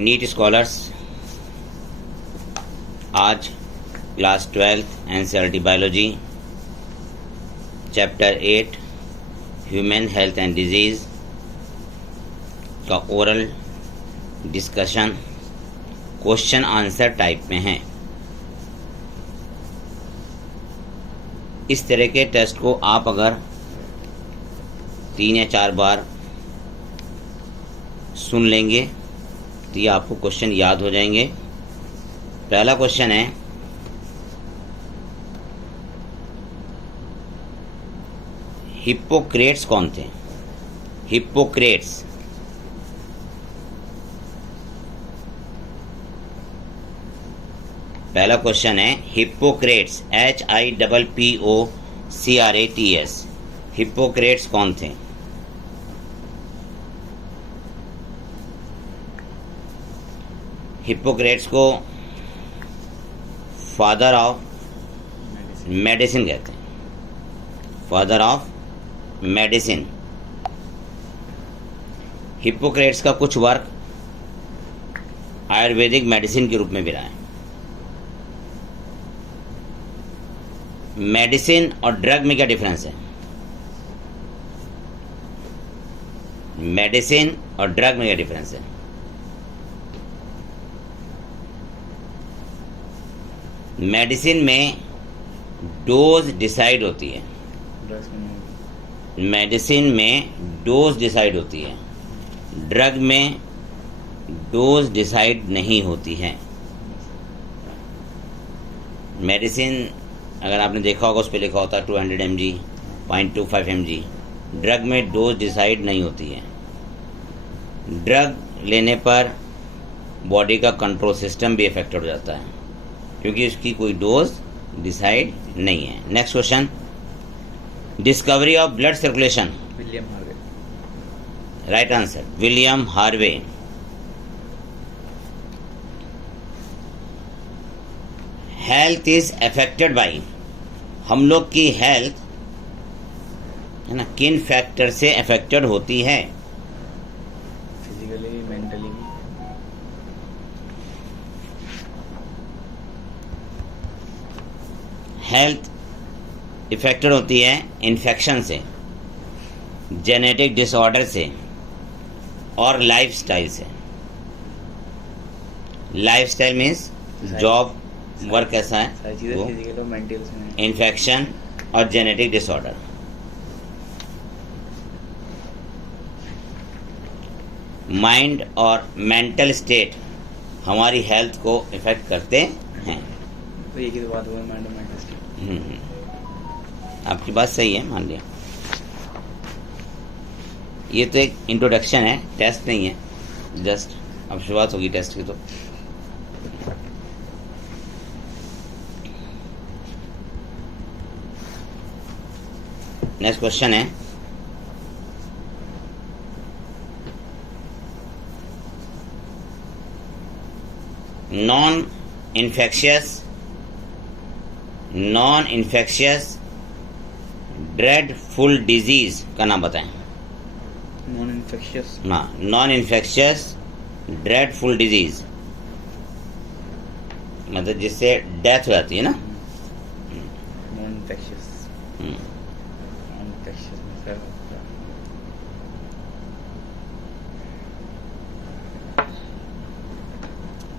NEET scholars, आज class 12 NCERT biology chapter 8 human health and disease का oral discussion question answer type में है। इस तरह के टेस्ट को आप अगर 3 या 4 बार सुन लेंगे तो ये आपको क्वेश्चन याद हो जाएंगे। पहला क्वेश्चन है, हिप्पोक्रेट्स कौन थे? हिप्पोक्रेट्स पहला क्वेश्चन है, हिप्पोक्रेट्स HIPPOCRATS हिप्पोक्रेट्स कौन थे? हिप्पोक्रेट्स को फादर ऑफ मेडिसिन कहते हैं। Father of medicine. हिप्पोक्रेट्स का कुछ वर्क आयुर्वेदिक मेडिसिन के रूप में भी रहा है। मेडिसिन और ड्रग में क्या डिफरेंस है? मेडिसिन और ड्रग में क्या डिफरेंस है? मेडिसिन में डोज डिसाइड होती है। मेडिसिन में डोज डिसाइड होती है, ड्रग में डोज डिसाइड नहीं होती है। मेडिसिन अगर आपने देखा होगा उस पर लिखा होता है 200 mg, 0.25 mg। ड्रग में डोज डिसाइड नहीं होती है। ड्रग लेने पर बॉडी का कंट्रोल सिस्टम भी अफेक्टेड हो जाता है क्योंकि उसकी कोई डोज डिसाइड नहीं है। Next question, discovery of blood circulation. William Harvey. Right answer, William Harvey. Health is affected by, हम लोग की हेल्थ है ना किन फैक्टर से अफेक्टेड होती है? Physically, mentally. हेल्थ इफेक्टेड होती है इन्फेक्शन से, जेनेटिक डिसऑर्डर से और लाइफस्टाइल से। लाइफस्टाइल मीन्स जॉब वर्क कैसा है वो, फिजिकल और मेंटल से। इन्फेक्शन और जेनेटिक डिसऑर्डर। माइंड और मेंटल स्टेट हमारी हेल्थ को इफेक्ट करते हैं। तो एक ही बात हुआ, माइंड और मेंटल स्टेट। आपकी बात सही है, मान लिया। ये तो एक इंट्रोडक्शन है, टेस्ट नहीं है, जस्ट अब शुरुआत होगी टेस्ट की। तो नेक्स्ट क्वेश्चन है, नॉन इन्फेक्शियस ड्रेडफुल डिजीज का नाम बताएं। Non infectious. हाँ, नॉन इन्फेक्शियस ड्रेडफुल डिजीज मतलब जिससे डेथ हो जाती है ना। Non infectious.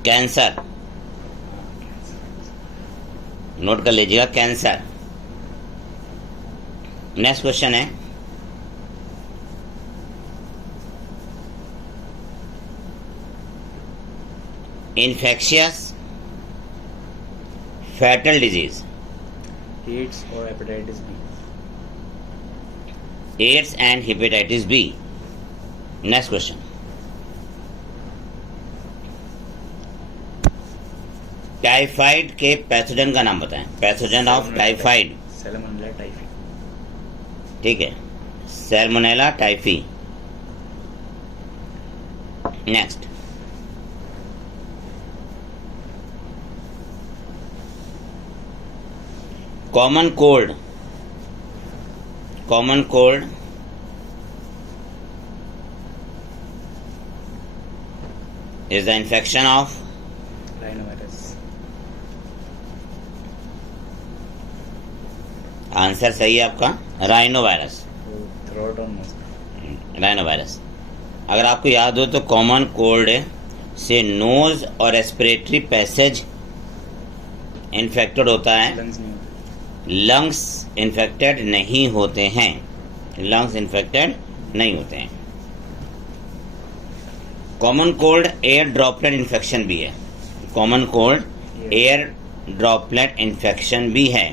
कैंसर, नोट कर लीजिएगा, कैंसर। नेक्स्ट क्वेश्चन है, इन्फेक्शियस फैटल डिजीज। एड्स और hepatitis B. AIDS and hepatitis B. Next question, typhoid के पैथोजन का नाम बताएं। Pathogen of typhoid. Salmonella typhi. ठीक है, salmonella typhi. Next, common cold is the infection of Rhinovirus. Answer सही है आपका, राइनो वायरस। वो throat और nose. Rhinovirus. अगर आपको याद हो तो कॉमन कोल्ड से नोज और रेस्पिरेटरी पैसेज इन्फेक्टेड होता है, Lungs नहीं होते. लंग्स इन्फेक्टेड नहीं होते हैं, लंग्स इन्फेक्टेड नहीं होते हैं। Common cold air droplet infection भी है, common cold air droplet infection भी है।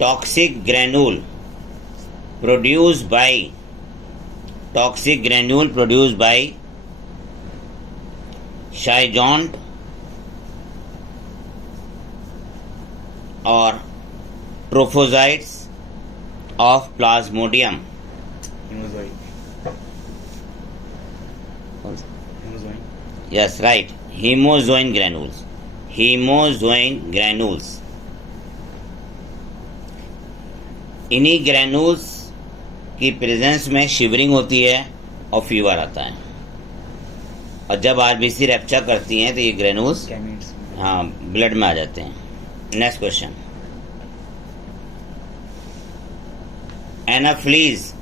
Toxic granule produced by, toxic granule produced by schizont और trophozoites of Plasmodium. Hemozoid. Hemozoid. Yes right, haemozoin granules, haemozoin granules. इन्हीं granules की presence में shivering होती है और फीवर आता है, और जब आरबीसी रैप्चर करती हैं तो ये ग्रैन्यूल्स Gametes. हाँ ब्लड में आ जाते हैं। नेक्स्ट क्वेश्चन, एनाफ्लीज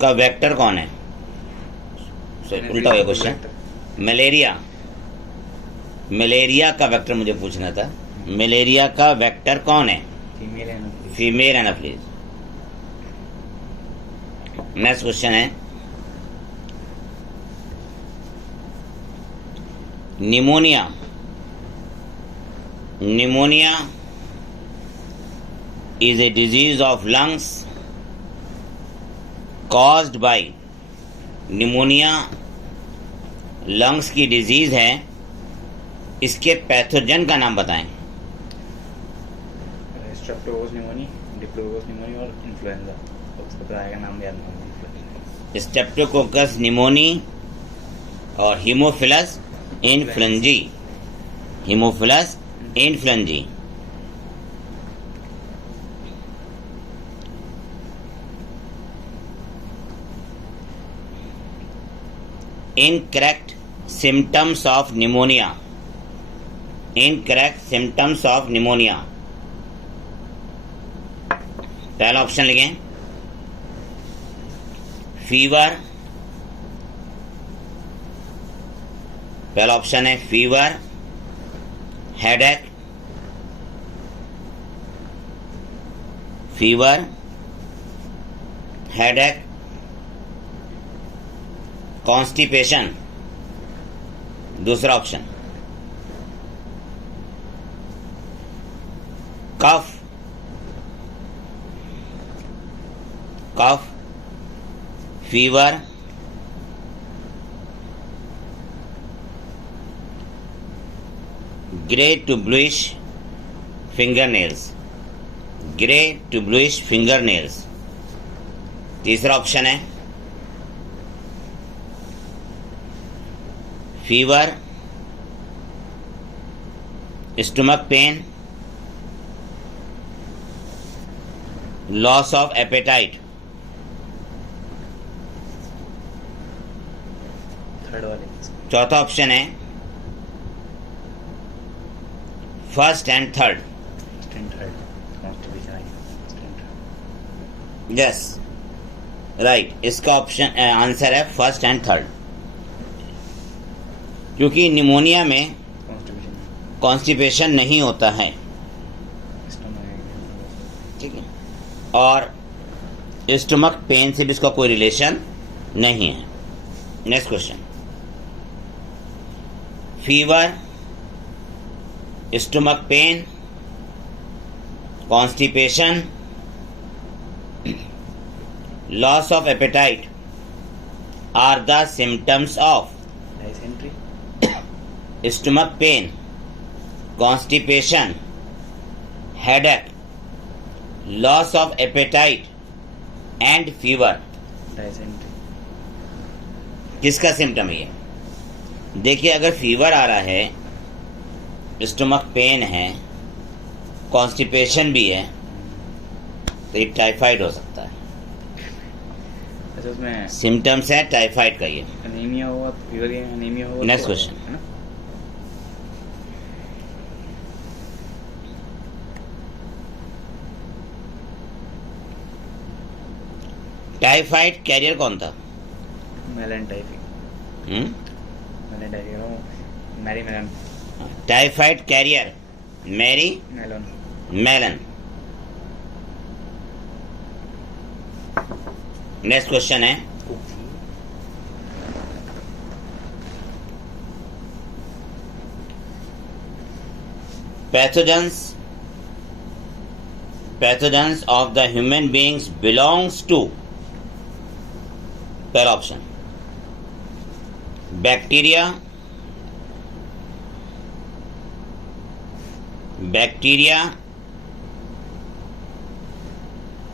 का वेक्टर कौन है? उल्टा हो गया क्वेश्चन। मलेरिया, मलेरिया का वेक्टर मुझे पूछना था, मलेरिया का वेक्टर कौन है? Female Anopheles. Female Anopheles. Next question है, pneumonia, pneumonia is a disease of lungs caused by, pneumonia lungs की डिजीज है, इसके पैथोजन का नाम बताएं। Streptococcus pneumoniae, Diplococcus pneumoniae और influenza. उसका तो आएगा नाम याद नहीं. स्टेप्टोकोकस निमोनी और Haemophilus influenzae, Haemophilus influenzae. Incorrect symptoms of pneumonia, incorrect symptoms of pneumonia। पहला ऑप्शन लिखें, फीवर, पहला ऑप्शन है fever, headache, fever, headache, constipation, दूसरा option cough, cough, fever, grey to bluish fingernails, grey to bluish fingernails, तीसरा option है fever, stomach pain, loss of appetite, third वाले. चौथा option है first and third. Yes right, इसका option answer है first and third, क्योंकि pneumonia में constipation नहीं होता है, ठीक है, और स्टमक पेन से भी इसका कोई रिलेशन नहीं है। Next question, fever, stomach pain, constipation, loss of appetite are the symptoms of stomach pain, constipation, headache, loss of appetite and fever। किसका सिम्टम है ये? देखिए, अगर फीवर आ रहा है, स्टमक पेन है, कॉन्स्टिपेशन भी है, तो ये टाइफाइड हो सकता है। अच्छा उसमें सिम्टम्स है टाइफाइड का ये। एनीमिया हुआ, फीवर या एनीमिया हुआ Next तो question. है ना। टाइफाइड कैरियर कौन था? Mallon typhi, Mallon typhi, Mary Mallon, typhoid carrier Mary Mallon. Mallon. Next question है, pathogens of the human beings belongs to. पहला ऑप्शन बैक्टीरिया,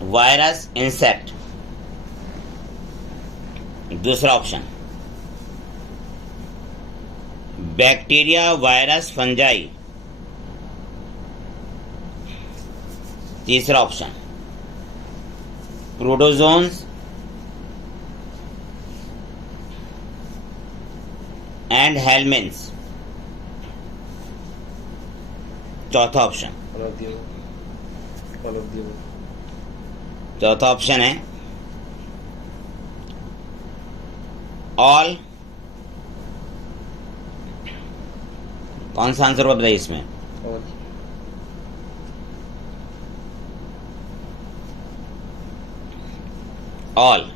वायरस, इंसेक्ट। दूसरा ऑप्शन बैक्टीरिया, वायरस, फंजाई। तीसरा option protozoans and helminths. चौथा option चौथा option है all. कौन सा answer होगा बताइए इसमें? ऑल।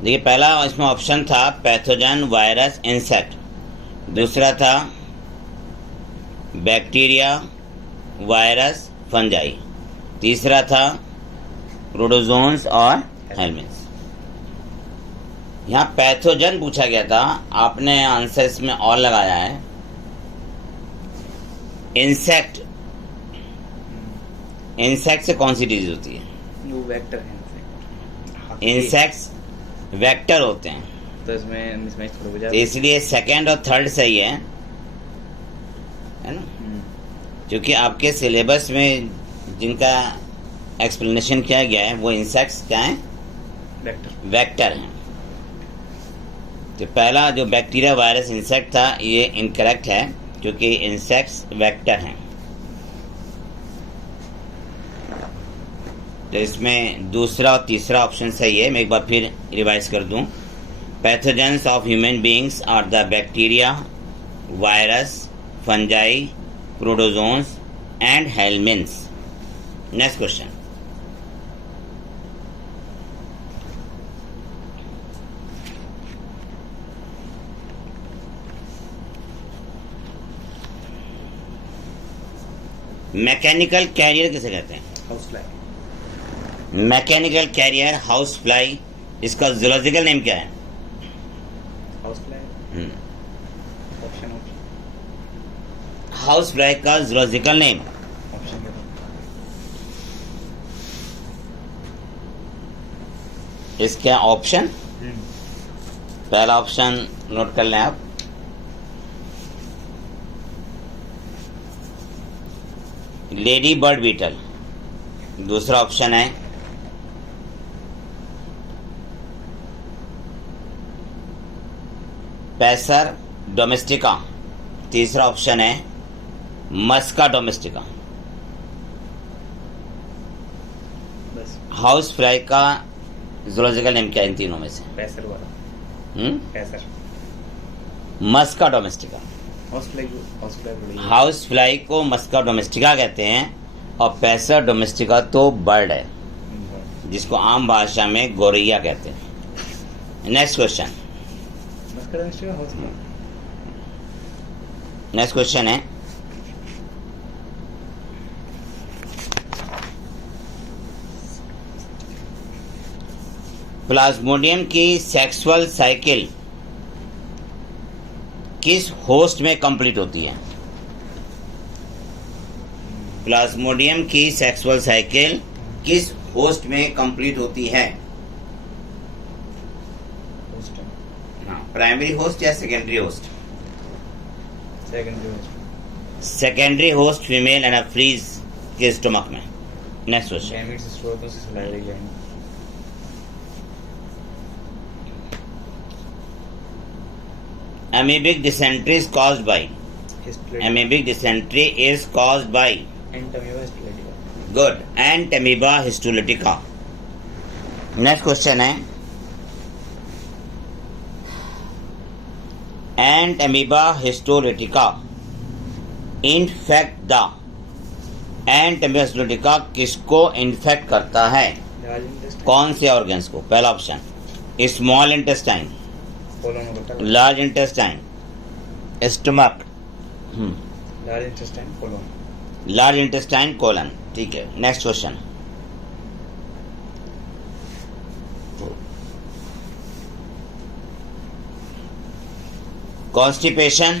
देखिए पहला इसमें ऑप्शन था पैथोजन, वायरस, इंसेक्ट। दूसरा था बैक्टीरिया, वायरस, फंजाई। तीसरा था प्रोटोजोन्स और हेलमिन्स। यहाँ पैथोजन पूछा गया था, आपने आंसर इसमें ऑल लगाया है। इंसेक्ट, इंसेक्ट से कौन सी डिजीज होती है? वो वेक्टर है, इंसेक्ट्स वेक्टर होते हैं, तो इसमें मिसमैच थोड़ा हो तो जाता है। इसलिए सेकंड और थर्ड सही है ना? क्योंकि आपके सिलेबस में जिनका एक्सप्लेनेशन किया गया है वो इंसेक्ट्स क्या हैं? वेक्टर हैं। तो पहला जो बैक्टीरिया, वायरस, इंसेक्ट था ये इनकरेक्ट है क्योंकि इंसेक्ट्स वेक्टर हैं। तो इसमें दूसरा और तीसरा ऑप्शन सही है। मैं एक बार फिर रिवाइज कर दूं। Pathogens of human beings are the bacteria, virus, fungi, protozoans and helminths. Next question, mechanical carrier किसे कहते हैं? House fly. Mechanical carrier, house fly, इसका जूलॉजिकल नेम क्या है? House fly. Option house fly का जूलॉजिकल नेम ऑप्शन इसके option, पहला option note कर लें आप, लेडी बर्ड बीटल। दूसरा ऑप्शन है पैसर डोमेस्टिका। तीसरा ऑप्शन है मस्का डोमेस्टिका। बस हाउस फ्लाई का जूलॉजिकल नेम क्या है इन तीनों में से? पैसर वाला। पैसर। Musca domestica. House fly house fly को मस्का डोमेस्टिका कहते हैं और पैसर डोमेस्टिका तो बर्ड है जिसको आम भाषा में गौरैया कहते हैं। नेक्स्ट क्वेश्चन, नेक्स्ट क्वेश्चन है प्लाज्मोडियम की सेक्सुअल साइकिल किस होस्ट में कंप्लीट होती है? प्लाज्मोडियम की सेक्सुअल साइकिल किस होस्ट में कंप्लीट होती है? प्राइमरी होस्ट या secondary host? Secondary host female Anopheles के स्टमक में। नेक्स्ट क्वेश्चन, गैमेट्स स्टोर होते हैं salivary gland. amoebic dysentery is caused by, histolytica amoebic dysentery is caused by, Entamoeba histolytica. good, and amoeba histolytica। Next question है, and amoeba histolytica infect the, and amoeba histolytica किसको infect करता है? Large intestine, कौन से organs को? पहला option small intestine, colon होता है। Large intestine, stomach, large intestine, colon. Large intestine, colon. ठीक है, next question, constipation,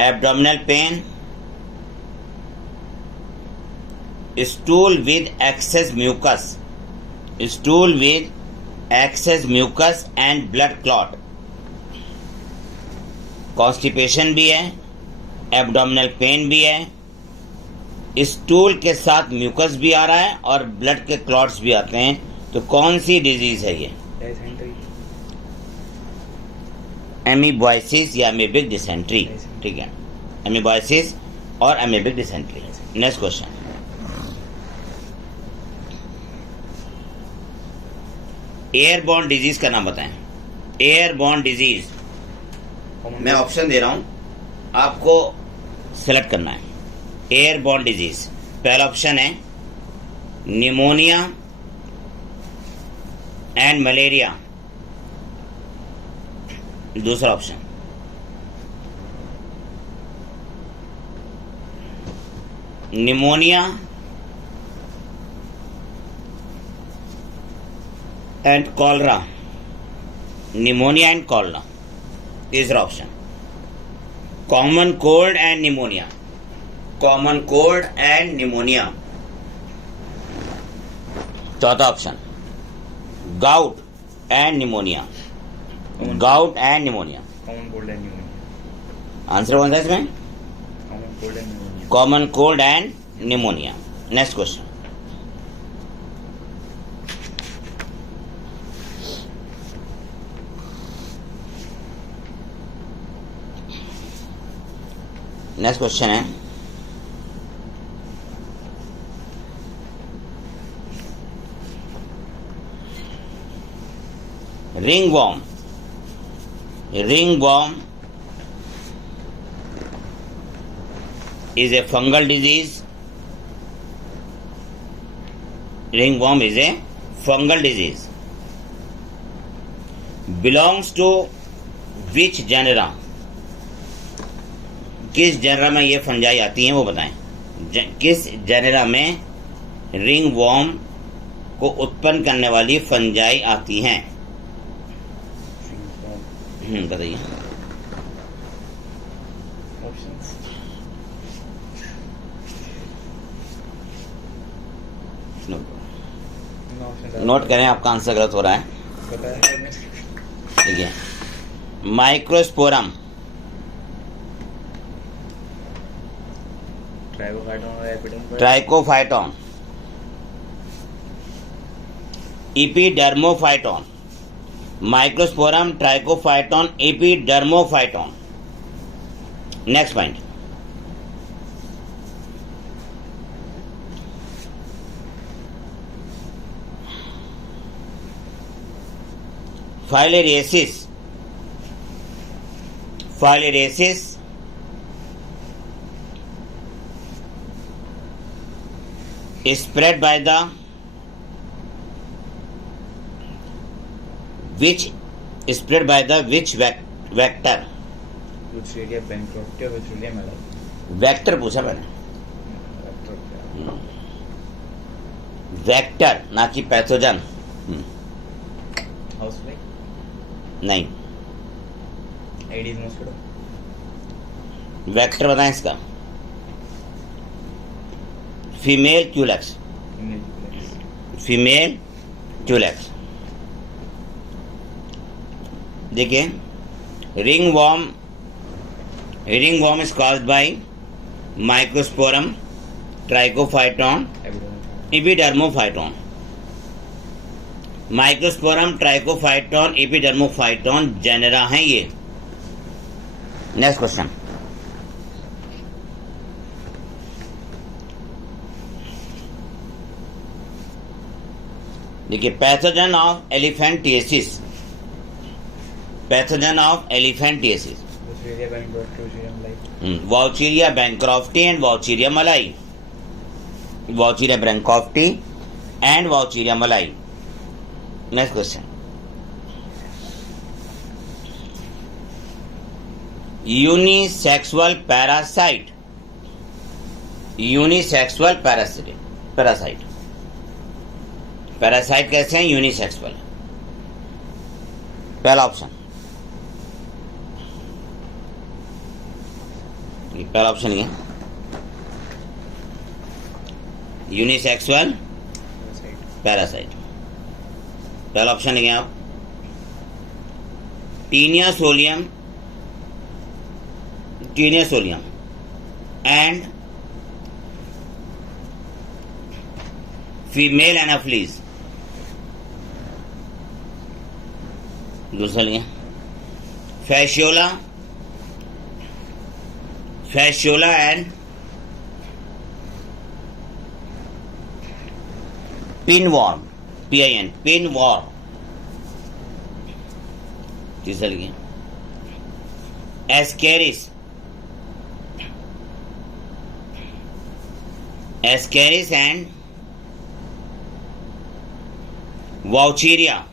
abdominal pain, stool with excess mucus, stool with excess mucus and blood clot. Constipation भी है, abdominal pain भी है, stool के साथ म्यूकस भी आ रहा है और ब्लड के क्लॉट्स भी आते हैं, तो कौन सी डिजीज है ये? डायसेंट्री, एमीबॉयसिस या एमीबिक डिसेंट्री। ठीक है, एमीबॉयसिस और amoebic dysentery. Next question, airborne disease का नाम बताएं। एयरबॉर्न डिजीज, मैं ऑप्शन दे रहा हूं, आपको सेलेक्ट करना है। एयरबॉर्न डिजीज, पहला ऑप्शन है निमोनिया एंड मलेरिया, दूसरा option pneumonia and cholera, pneumonia and cholera, तीसरा option common cold and pneumonia, common cold and pneumonia, चौथा option gout and pneumonia, gout and pneumonia. Common cold and pneumonia. Answer कौन सा इसमें? Common cold and pneumonia. Common cold and pneumonia. Next question, next question है ringworm. Ringworm is a fungal disease. Ringworm is a fungal disease. Belongs to which genera? किस genre में ये fungi आती हैं वो बताएं। किस जनरा में रिंगवॉर्म को उत्पन्न करने वाली फंजाई आती हैं? बताइए। ऑप्शंस, नोट करें, आपका आंसर गलत हो रहा है। बताया ठीक है, माइक्रोस्पोरम, ट्राइकोफाइटोन और epiderm, Trichophyton, Epidermophyton, Microsporum, Trichophyton, Epidermophyton. Next point, filariasis. Filariasis spread by the which vector? Wuchereria bancroftio, Wuchereria malaria। Vector पूछा मैंने, वेक्टर ना कि पैथोजन। हाउस फ्लाई, नहीं, एडिस मॉस्किटो, वेक्टर बताएं इसका। Female Culex, female Culex. देखिए, ringworm is caused by Microsporum, Trichophyton, Epidermophyton. Microsporum, Trichophyton, Epidermophyton genera हैं ये। नेक्स्ट क्वेश्चन, देखिए pathogen of elephantiasis, pathogen of elephantiasis, Wuchereria bancrofti and वाउचीरिया मलाई, वाउचीरिया bancrofti and वाउचीरिया मलाई। Next question, unisexual parasite, unisexual parasite, parasite कैसे हैं? Unisexual. पहला option, पहला option ये यूनिसेक्सुअल पैरासाइट। पहला ऑप्शन लिखे आप, Taenia solium and female Anopheles. दूसरा लिखे Fasciola and pinworm, PIN, pinworm. तीसरा लिखे Ascaris and Wuchereria,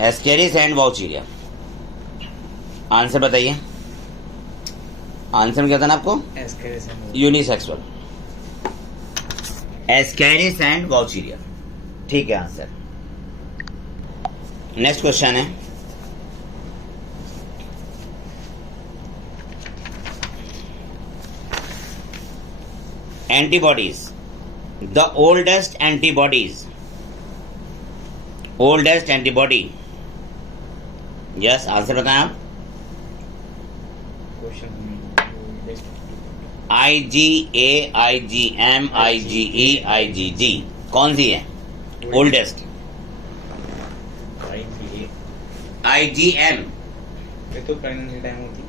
Ascaris and Wuchereria. Answer बताइए, आंसर क्या था ना आपको? Unisexual, Ascaris and Wuchereria. ठीक है आंसर। नेक्स्ट क्वेश्चन है, antibodies, the oldest antibody. Yes, answer बताएं आप। IgA, IgM, IgE, IgG, कौन सी है ओल्डेस्ट? IgM। ये तो प्रेगनेंसी टाइम होती है।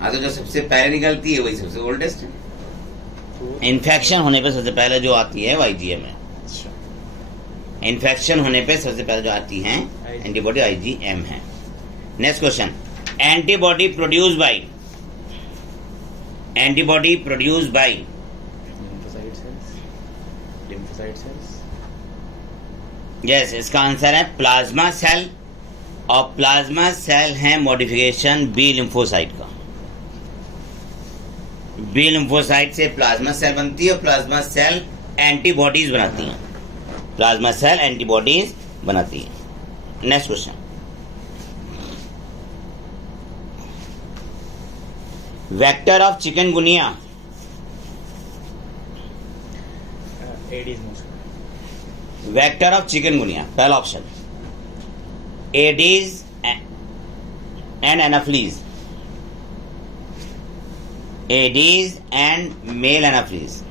हाँ, तो जो सबसे पहले निकलती है वही सबसे ओल्डेस्ट है। इन्फेक्शन होने पे सबसे पहले जो आती है वो IgM है। इन्फेक्शन होने पे सबसे पहले जो आती है एंटीबॉडी IgM है। Next question, antibody produce by lymphocyte cells। Yes, इसका आंसर है प्लाज्मा सेल, और प्लाज्मा सेल है मॉडिफिकेशन बी लिम्फोसाइट का। बी लिम्फोसाइट से प्लाज्मा सेल बनती है, और प्लाज्मा सेल एंटीबॉडीज बनाती हैं, प्लाज्मा सेल एंटीबॉडीज बनाती है। Next question, vector of chikungunya, Aedes mostly. Vector of chikungunya, पहला option Aedes and Anopheles, Aedes and male Anopheles.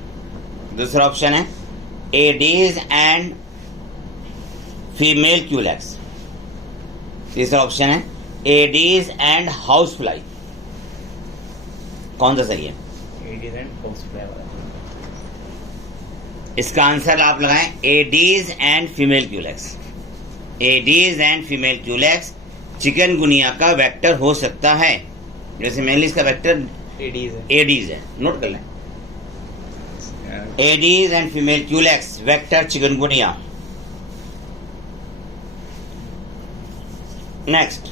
दूसरा ऑप्शन है एडीज एंड फीमेल क्यूलेक्स। तीसरा ऑप्शन है एडीज एंड हाउस फ्लाई। कौन सा सही है? एडीज एंड हाउस फ्लाई वाला। इसका आंसर आप लगाएं Aedes and female Culex. Aedes and female Culex chikungunya का वेक्टर हो सकता है। जैसे मेनली इसका वेक्टर एडीज है, नोट कर लें। Aedes and female Culex vector chikungunya. Next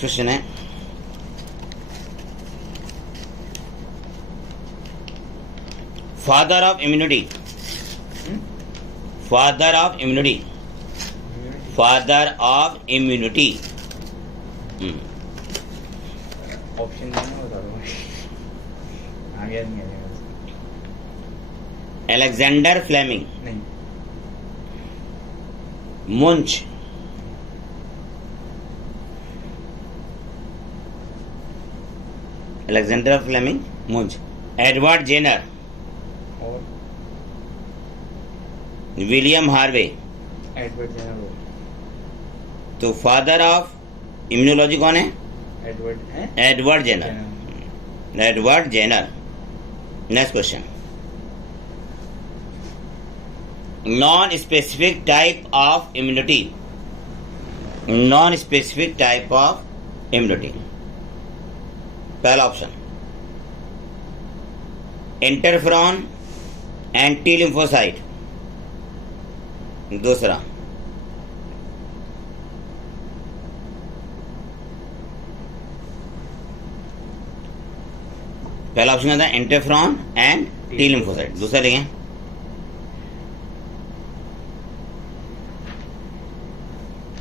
question है, father of immunity, father of immunity, father of immunity. Option बता दो, आगे नहीं आएगा। अलेक्जेंडर फ्लेमिंग, नहीं। मुंच, अलेक्जेंडर फ्लेमिंग मुंज, एडवर्ड जेनर, और विलियम हार्वे। एडवर्ड जेनर हो। तो फादर ऑफ इम्यूनोलॉजी कौन है? एडवर्ड है Edward Jenner. Jenner. Edward Jenner. Next question, non specific type of immunity. Non specific type of immunity. पहला option interferon and T lymphocyte. दूसरा पहला option आता है इंटरफेरॉन एंड टी लिम्फोसाइट। दूसरा लिखें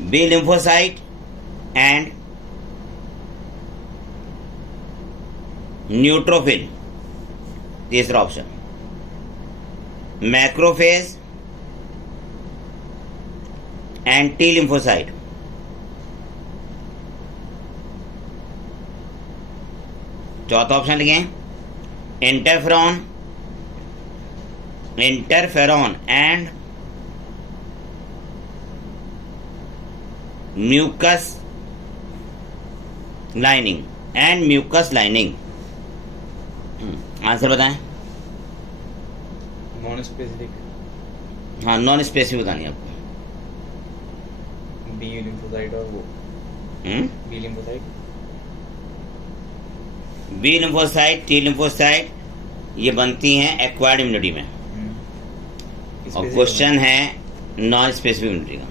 बी लिम्फोसाइट एंड न्यूट्रोफिल। तीसरा option macrophage and T lymphocyte. चौथा option लिखें interferon and mucus lining. Answer बताएं। Non specific. हाँ, नॉन स्पेसिफिक बतानी है आपको। बी लिम्फोसाइट और वो B lymphocyte. B lymphocyte, T lymphocyte ये बनती हैं एक्वायर्ड इम्यूनिटी में, और क्वेश्चन है नॉन स्पेसिफिक इम्यूनिटी का।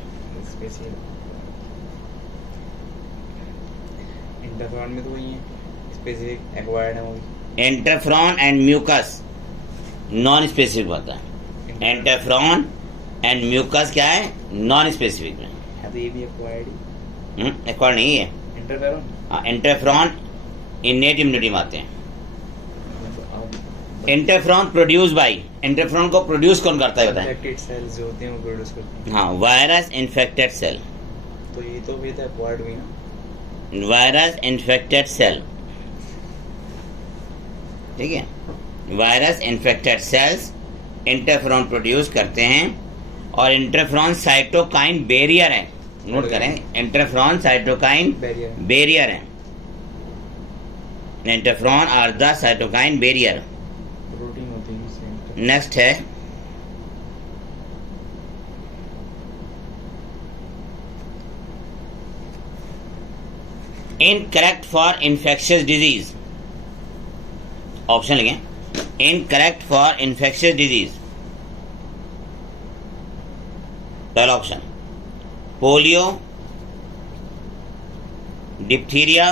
इंटरफेरॉन में तो वही है, स्पेसिफिक एक्वायर्ड है वो। Interferon and mucus non specific होता है। इंटरफेरॉन एंड म्यूकस क्या है? नॉन स्पेसिफिक में है, तो ये भी एक्वायर्ड ही। एक्वायर्ड नहीं है। इंटरफेरॉन। हाँ, इंटरफेरॉन इनेट इम्यूनिटी में आते हैं। इंटरफेरॉन प्रोड्यूस बाई, इंटरफेरॉन को प्रोड्यूस कौन करता है बताएं? इन्फेक्टेड सेल्स जो होते हैं वो प्रोड्यूस करते हैं। हाँ, वायरस इन्फेक्टेड सेल। तो ये तो भी तो एक्वायर्ड हुई ना। वायरस इन्फेक्टेड सेल, ठीक है। Virus infected cells interferon produce करते हैं, और इंटरफेरॉन साइटोकाइन बैरियर है। नोट करें, इंटरफेरॉन साइटोकाइन बैरियर है। Interferon are the cytokine barrier. Protein होती है इससे। नेक्स्ट है incorrect for infectious disease. Option लिखें इनकरेक्ट फॉर इन्फेक्शियस डिजीज। पहला option polio, diphtheria,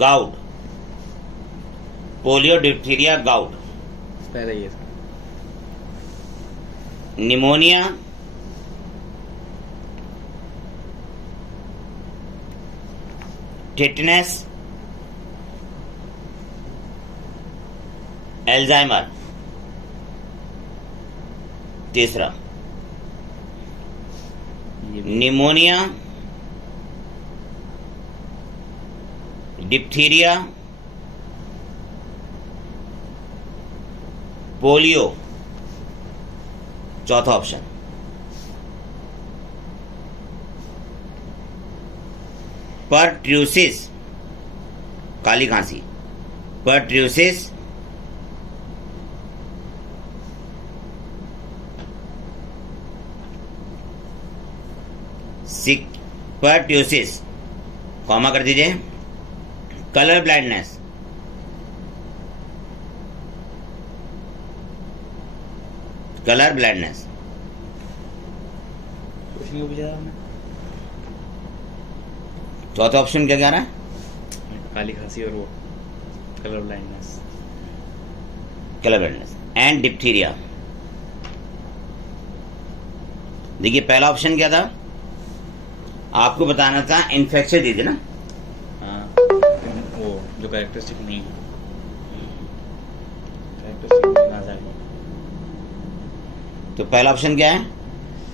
gout. Polio, diphtheria, gout. पहले ही है इसका। Pneumonia, tetanus, Alzheimer. तीसरा ये भी निमोनिया, डिप्थीरिया, पोलियो। चौथा ऑप्शन परट्यूसिस, काली खांसी। परट्यूसिस, परट्यूसिस, कॉमा कर दीजिए। Colour blindness, colour blindness. कुछ नहीं पूछा आपने। चौथा ऑप्शन क्या कह रहा है? काली खांसी और वो colour blindness. Colour blindness and diphtheria. देखिए, पहला ऑप्शन क्या था? आपको बताना था इन्फेक्शन दी थी ना। हाँ, वो जो कैरेक्टरिस्टिक नहीं है, कैरेक्टरिस्टिक ना जाए। तो पहला ऑप्शन क्या है?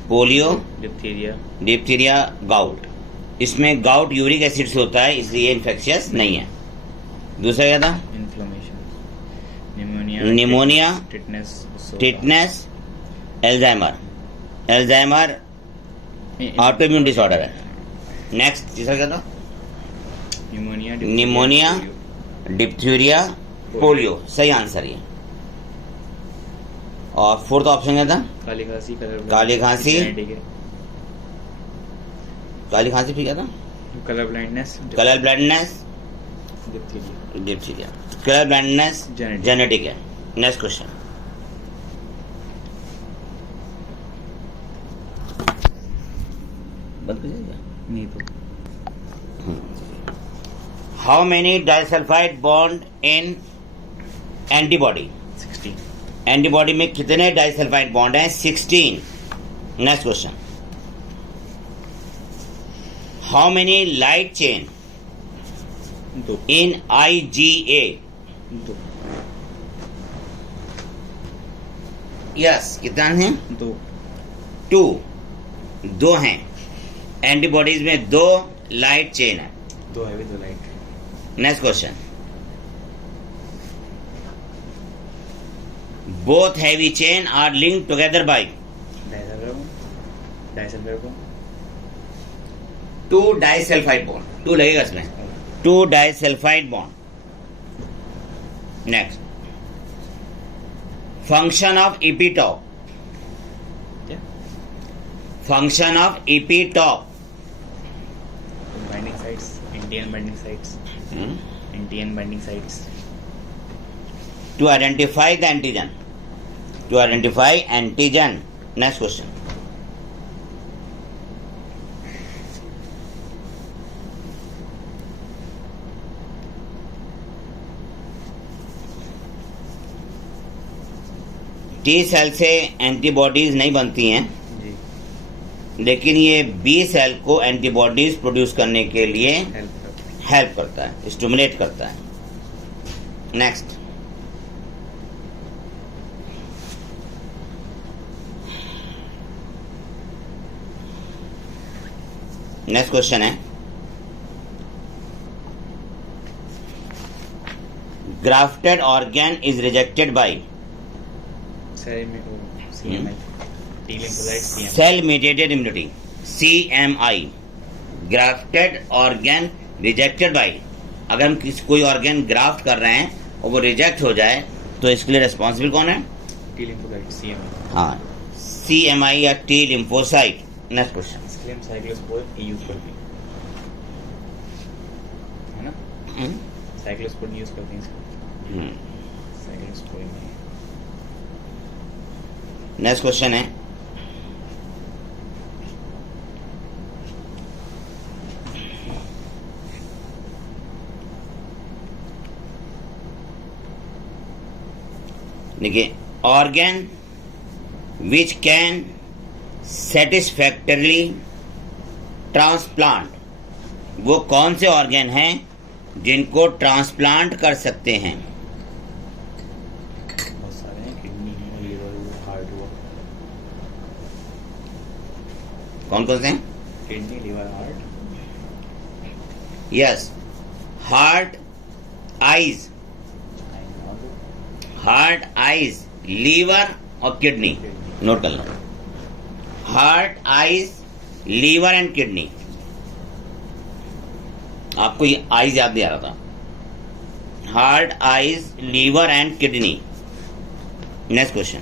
Polio, diphtheria, diphtheria, gout. इसमें गाउट यूरिक एसिड से होता है, इसलिए इन्फेक्शियस नहीं है। दूसरा क्या था? Inflammation, pneumonia, tetanus, tetanus, Alzheimer autoimmune disorder है। नेक्स्ट तीसरा क्या था? Pneumonia, diphtheria, polio. सही आंसर ये। और फोर्थ ऑप्शन क्या था? काली खांसी, काली खांसी, काली खांसी फिर क्या था? Colour blindness, colour blindness, diphtheria. Diphtheria. Colour blindness Genetic. Genetic है। Next question. बंद कर दीजिए। नहीं तो how many disulphide bond in antibody? 16, antibody में कितने डाइसल्फाइड बॉन्ड हैं? 16। Next question. How many light chain 2, in IgA? 2, yes, कितना हैं? 2, 2। 2 हैं। एंटीबॉडीज में 2 लाइट चेन है। 2 heavy, 2 light. Next question. Both heavy chain are linked together by? Disulphide bond, 2 disulphide bond. 2 लगेगा इसमें। 2 disulphide bond. Next. Function of epitope? क्या? Function of epitope? Binding sites, antigen binding sites, antigen binding sites. To identify the antigen. To identify antigen. Next question. T cell से antibodies नहीं बनती हैं, जी, लेकिन ये बी सेल को antibodies produce करने के लिए हेल्प करता है, स्टिमुलेट करता है। नेक्स्ट। नेक्स्ट क्वेश्चन है, grafted organ is rejected by? CMI, T lymphocyte, CMI। Cell mediated immunity, CMI। Grafted organ rejected by, अगर हम कोई ऑर्गन ग्राफ्ट कर रहे हैं और वो रिजेक्ट हो जाए तो इसके लिए रिस्पॉन्सिबल कौन है? T lymphocyte, CMI। हाँ, CMI या T लिम्फोसाइट। Next question. इसके लिए हम साइक्लोस्पोर यूज करते हैं, है ना? साइक्लोस्पोर यूज करते हैं इसको। साइक्लोस्पोर में नेक्स्ट क्वेश्चन है, देखिए, ऑर्गन विच कैन सेटिस्फैक्टरली ट्रांसप्लांट, वो कौन से ऑर्गन हैं जिनको ट्रांसप्लांट कर सकते हैं? बहुत सारे हैं, किडनी है, लीवर हुआ, हार्ट हुआ। कौन कौन से हैं? Kidney, liver, heart. Yes, heart, eyes, heart, eyes, liver और किडनी। नोट कर लो, heart, eyes, liver and kidney. आपको ये आइज याद नहीं आ रहा था। Heart, eyes, liver and kidney. Next question.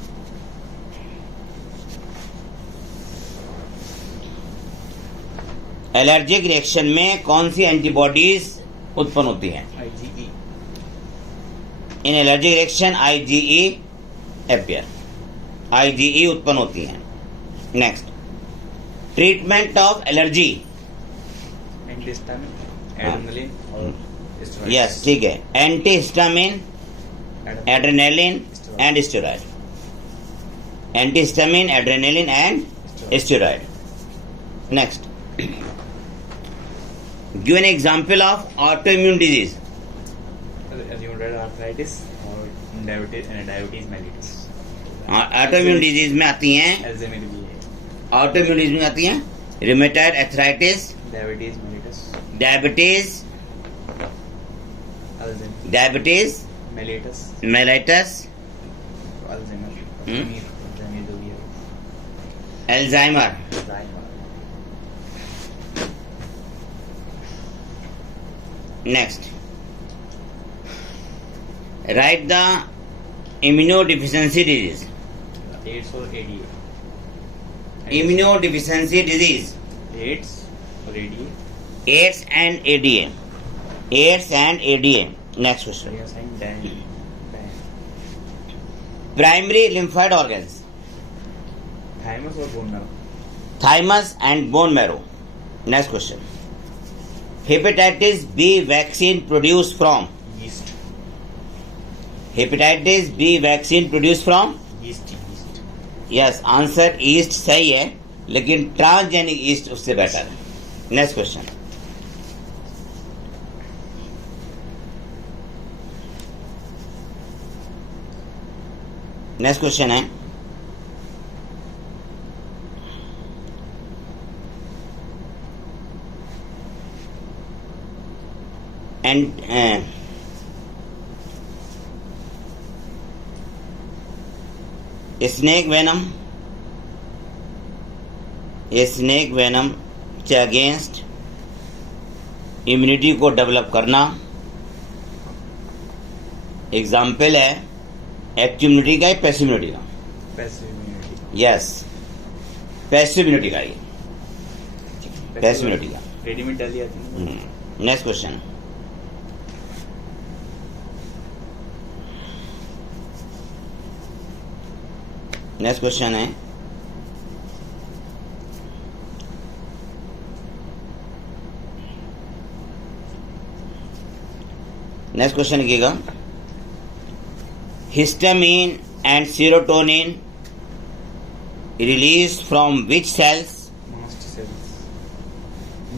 Allergic reaction में कौन सी एंटीबॉडीज उत्पन्न होती हैं? IgE। In allergic reaction IgE appear, IgE उत्पन्न होती हैं। Next. Treatment of allergy? Antihistamine, adrenaline और स्टेरॉइड। यस, ठीक है। Antihistamine, adrenaline and steroid. Antihistamine, adrenaline and steroid. Next. Give an example of autoimmune disease? Rheumatoid arthritis और diabetes mellitus. Autoimmune disease में आती हैं, अल्जाइमर भी है, ऑटोइम्यून डिजीज में आती हैं rheumatoid arthritis, diabetes diabetes, Alzheimer, diabetes, mellitus, mellitus, Alzheimer, hmm? Alzheimer जो भी है, Alzheimer. Alzheimer, next, right the immunodeficiency disease. AIDS और ADA, इम्यूनोडिफिशियंसी डिजीज, AIDS और ADA, AIDS and ADA, AIDS and ADA. Next question, ये साइन Dan, primary lymphoid organs, thymus और bone marrow, thymus and bone marrow. Next question, hepatitis B vaccine produce from, yeast, hepatitis B vaccine produce from, yeast, yes answer yeast सही है, लेकिन transgenic yeast उससे better है। Next question, next question है and snake venom के against immunity को develop करना। Example है एक्टिव इम्यूनिटी का या पैसिव इम्यूनिटी का? passive immunity, yes, passive immunity का, ये पैसिव इम्यूनिटी का। रेडीमेड डाली आती है, नेक्स्ट क्वेश्चन, नेक्स्ट क्वेश्चन है नेक्स्ट क्वेश्चन लिखिएगा, histamine and serotonin release from which cells mast cells,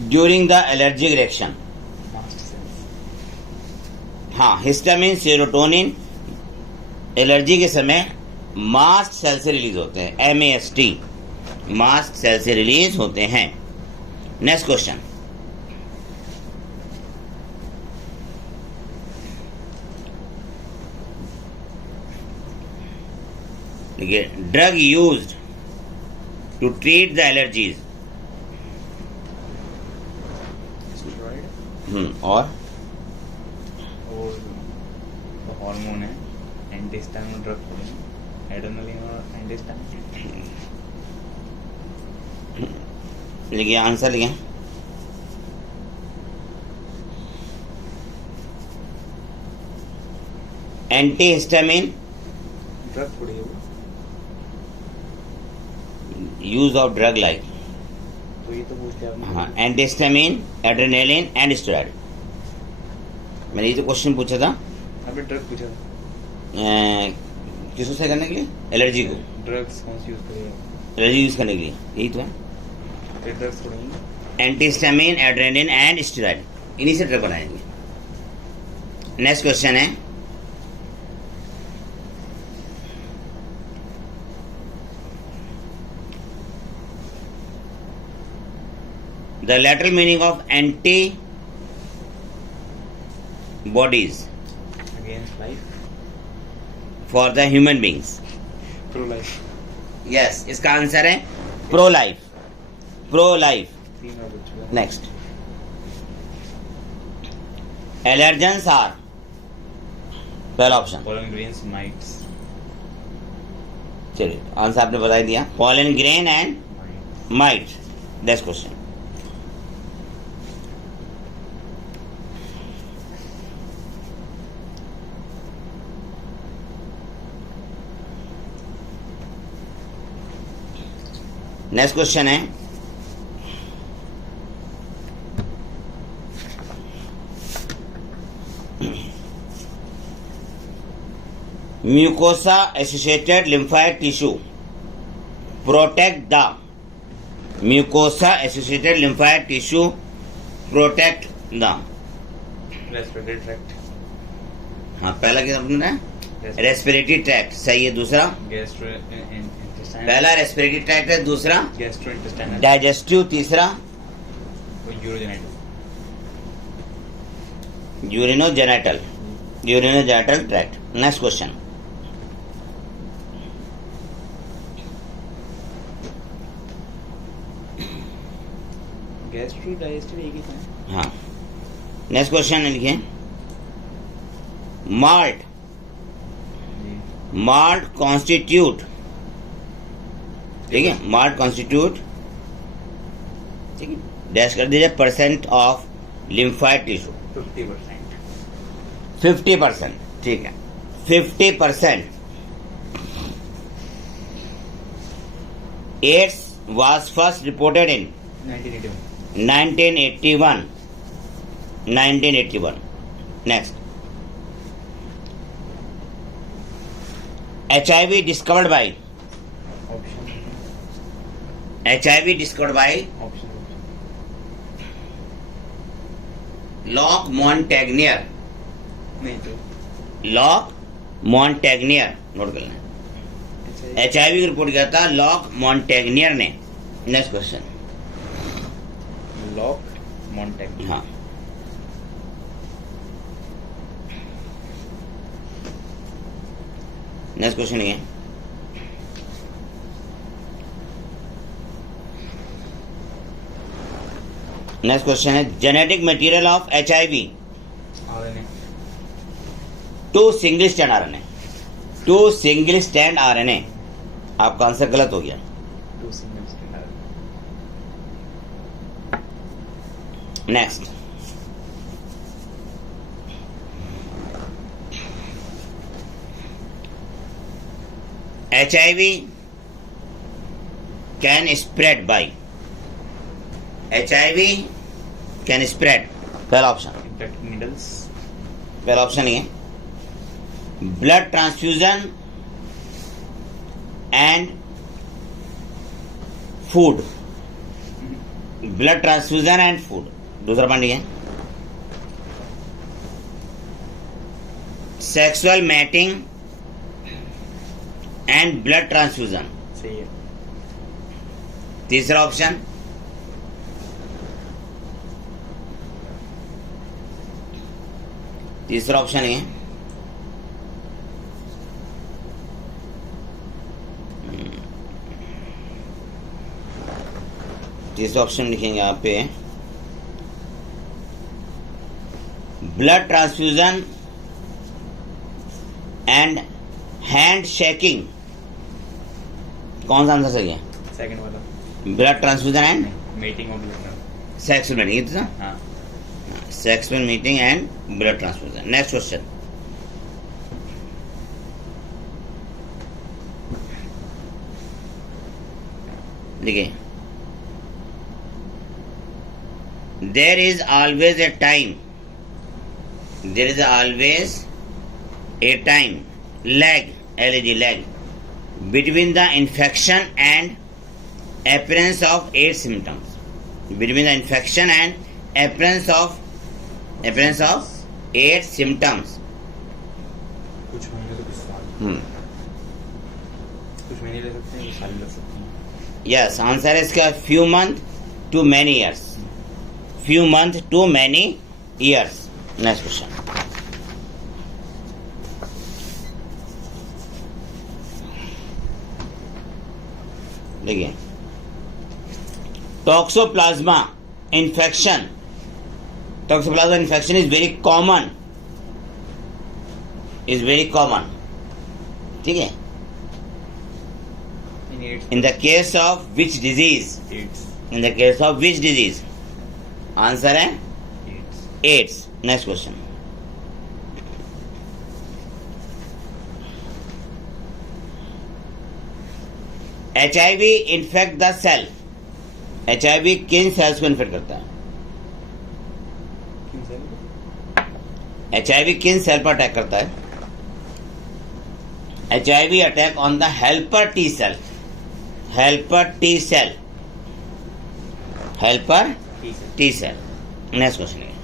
during the allergic reaction. mast cells, हाँ, हिस्टामिन सीरोटोनिन एलर्जी के समय मास्ट सेल से रिलीज होते हैं, MAST, मास्ट सेल से रिलीज होते हैं। नेक्स्ट क्वेश्चन, देखिए, drug used to treat the allergies. steroid और और हार्मोन है, एंटीस्टामिन ड्रग, एड्रेनलिन और एंटीस्टामिन, लिखिए, आंसर लिखिए, एंटी हिस्टामिन ड्रग थोड़ी है वो, यूज ऑफ ड्रग लाइक, तो ये तो पूछ लिया आपने। हाँ, एंटीस्टामिन, एड्रेनालिन एंड स्टेरॉइड। मैंने ये तो क्वेश्चन पूछा था अभी ड्रग पूछा, किसको सही करने के लिए, एलर्जी को, ड्रग्स कौन सी यूज करेगा, एलर्जी यूज करने के लिए, यही तो है। फिर ड्रग्स थोड़ी है, एंटीस्टामिन, एड्रेनालिन एंड स्टेरॉइड, इन्हीं से ड्रग बनाएंगे। नेक्स्ट क्वेश्चन है, the lateral meaning of antibodies against life, for the human beings। Pro life, yes, इसका आंसर है प्रो लाइफ, प्रो लाइफ। तीन और बच गया, नेक्स्ट, एलर्जेंस आर, पहला ऑप्शन, pollen grains, mites, चलिए आंसर आपने बता दिया, pollen grain and mites, mite। Next question, next question है, mucosa associated lymphatic tissue protect the, mucosa associated lymphatic tissue protect the, respiratory tract, हाँ पहला क्या अपना रेस्पिरेटरी ट्रैक्ट सही है, दूसरा गैस्ट्रो इंटेस्टाइन, पहला रेस्पिरेटरी ट्रैक्ट है, दूसरा गैस्ट्रो इंटेस्टाइनल, डाइजेस्टिव, तीसरा urogenetic, urinogenital tract. Next question. Gastro digestive एक ही था। हाँ, नेक्स्ट क्वेश्चन लिखिए। माल्ट कॉन्स्टिट्यूट, ठीक है, माल्ट कॉन्स्टिट्यूट, ठीक है, डैश कर दीजिए परसेंट ऑफ लिम्फाइड टिश्यू। 50%, ठीक है, 50%। AIDS was first reported in 1981। Next, HIV discovered by Luc Montagnier. Note कर लें। HIV की रिपोर्ट किया था लॉक मॉन्टेग्नियर ने। Next question. लॉक मॉन्टेग्नियर, हाँ, नेक्स्ट क्वेश्चन है। नेक्स्ट क्वेश्चन है genetic material of HIV RNA, 2 single stand RNA। आपका आंसर गलत हो गया। 2 single stand. Next, HIV can spread by, HIV can spread, पहला ऑप्शन, नीडल्स, पहला ऑप्शन ये blood transfusion and food, blood transfusion and food. दूसरा पॉइंट है sexual mating and blood transfusion. सही है। तीसरा ऑप्शन है तीसरा ऑप्शन लिखेंगे यहाँ पे blood transfusion and hand shaking. कौन सा आंसर सही है? सेकंड वाला, blood transfusion and meeting of blood, sexual meeting, ये तो था। हाँ, sexual meeting and blood transfusion. Next question. देखिए, there is always a time lag, lag between the infection and appearance of AIDS symptoms, between the infection and appearance of AIDS symptoms। कुछ महीने तो कुछ साल, कुछ महीने ले सकते हैं, कुछ साल ले सकते हैं। यस, आंसर है इसका few month to many years, next question. देखिए, toxoplasma infection is very common, ठीक है। In the case of which disease, answer है AIDS. Next question. HIV infect the cell, HIV किन सेल्स को इन्फेक्ट करता है? HIV किन सेल पर अटैक करता है? HIV attack on the helper T cell, T cell. Next question है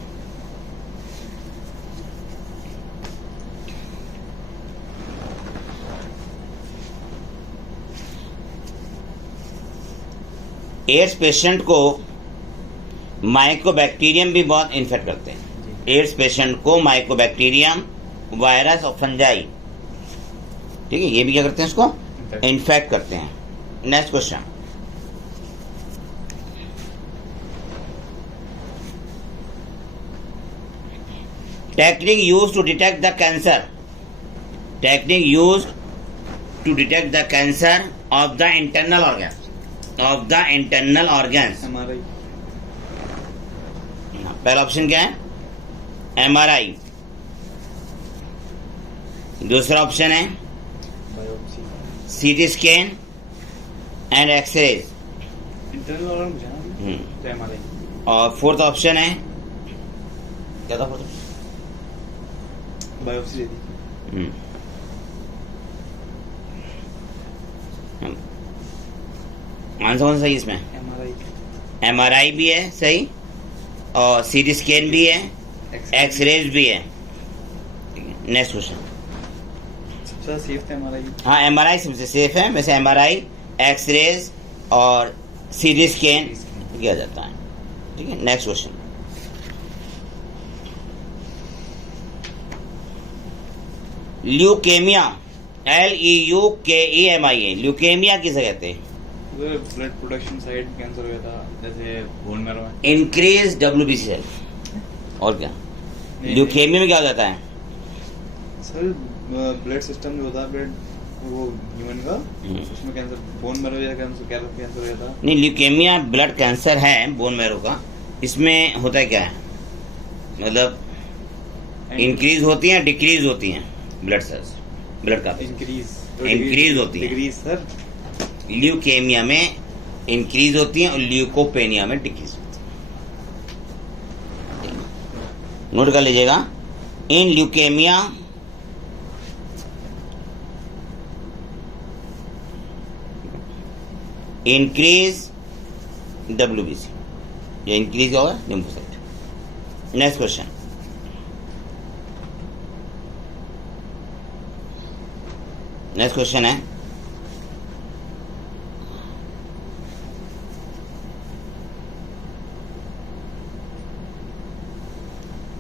एड्स पेशेंट को माइकोबैक्टीरियम भी बहुत इन्फेक्ट करते हैं, एड्स पेशेंट को माइकोबैक्टीरियम, वायरस और फंजाई, ठीक है, ये भी क्या करते हैं, इसको इन्फेक्ट करते हैं। Next question, technique use to detect the cancer, technique use to detect the cancer of the internal organ, of the internal organs. MRI, पहला ऑप्शन क्या है, एमआरआई। दूसरा ऑप्शन है biopsy, CT scan and X-rays, internal organ जाना तो MRI, और fourth option है क्या था फोर्थ? बायोप्सी दे दी। आंसर कौन सा सही इसमें? MRI, एमआरआई भी है सही, और सीटी स्कैन भी है, एक्सरेज भी है। नेक्स्ट क्वेश्चन, सबसे ज्यादा सेफ था MRI। हाँ एमआरआई सबसे सेफ है, वैसे एमआरआई, एक्सरेज और सीटी स्कैन किया जाता है, ठीक है। Next question, leukaemia, LEUKEMIA, leukaemia किसे कहते हैं? ब्लड प्रोडक्शन साइड कैंसर हो गया था, जैसे बोन मैरो में। इंक्रीज WBC सेल, और क्या? ल्यूकेमिया में क्या हो जाता है? सर ब्लड सिस्टम जो होता है, ब्लड वो ह्यूमन का, उसमें कैंसर, बोन मैरो या कैंसर, कैंसर हो जाता है। नहीं, ल्यूकेमिया ब्लड कैंसर है बोन मैरो का, इसमें होता है क्या है, मतलब इंक्रीज होती हैं डिक्रीज होती हैं ब्लड सेल्स, ब्लड का इंक्रीज होती है। डिक्रीज सर, ल्यूकेमिया में इंक्रीज होती हैं और ल्यूकोपेनिया में डिक्रीज होती है। नोट कर लीजिएगा, इन ल्यूकेमिया इंक्रीज WBC, ये इंक्रीज होगा lymphocyte. Next question, next question है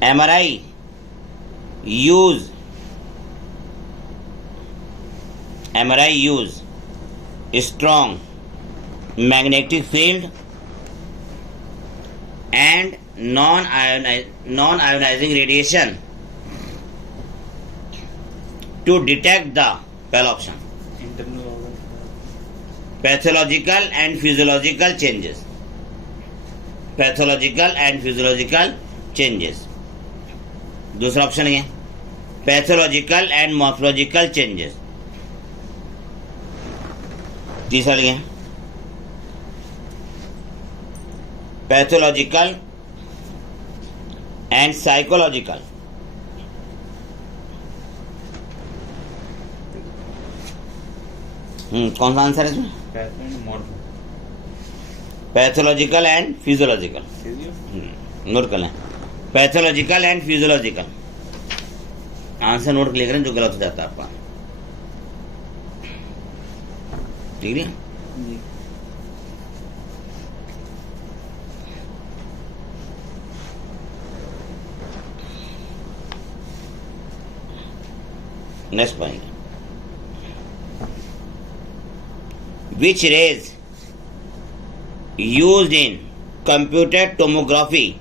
MRI use strong magnetic field and non-ionizing radiation to detect the, पहला option, internal organ, pathological and physiological changes, pathological and physiological changes। दूसरा option है pathological and morphological changes. तीसरा लिया pathological and psychological. कौन सा answer है इसमें? Pathological and physiological, note कर लें, pathological and physiological. Answer note कर लेकर जो गलत हो जाता है आपका, ठीक है। Next point, which rays used in computer tomography,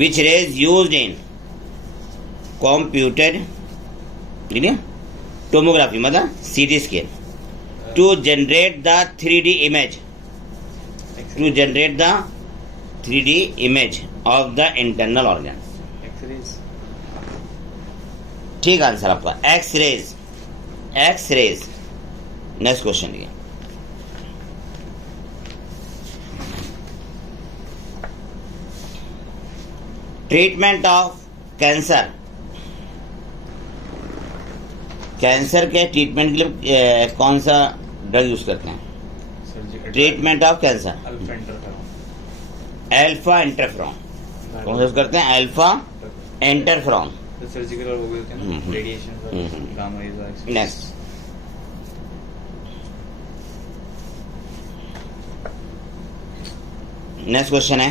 which rays used in computed tomography मतलब CT scan to generate the 3D image, to generate the 3D image of the internal organs। X-rays, ठीक answer आपका X-rays, X-rays. Next question लिया, treatment of cancer, cancer के treatment के लिए कौन सा drug use करते हैं? Treatment of cancer alpha interferon, कौन सा यूज करते हैं? Alpha interferon. सर्जिकल हो गए थे ना, radiation, gamma rays. Next, next question है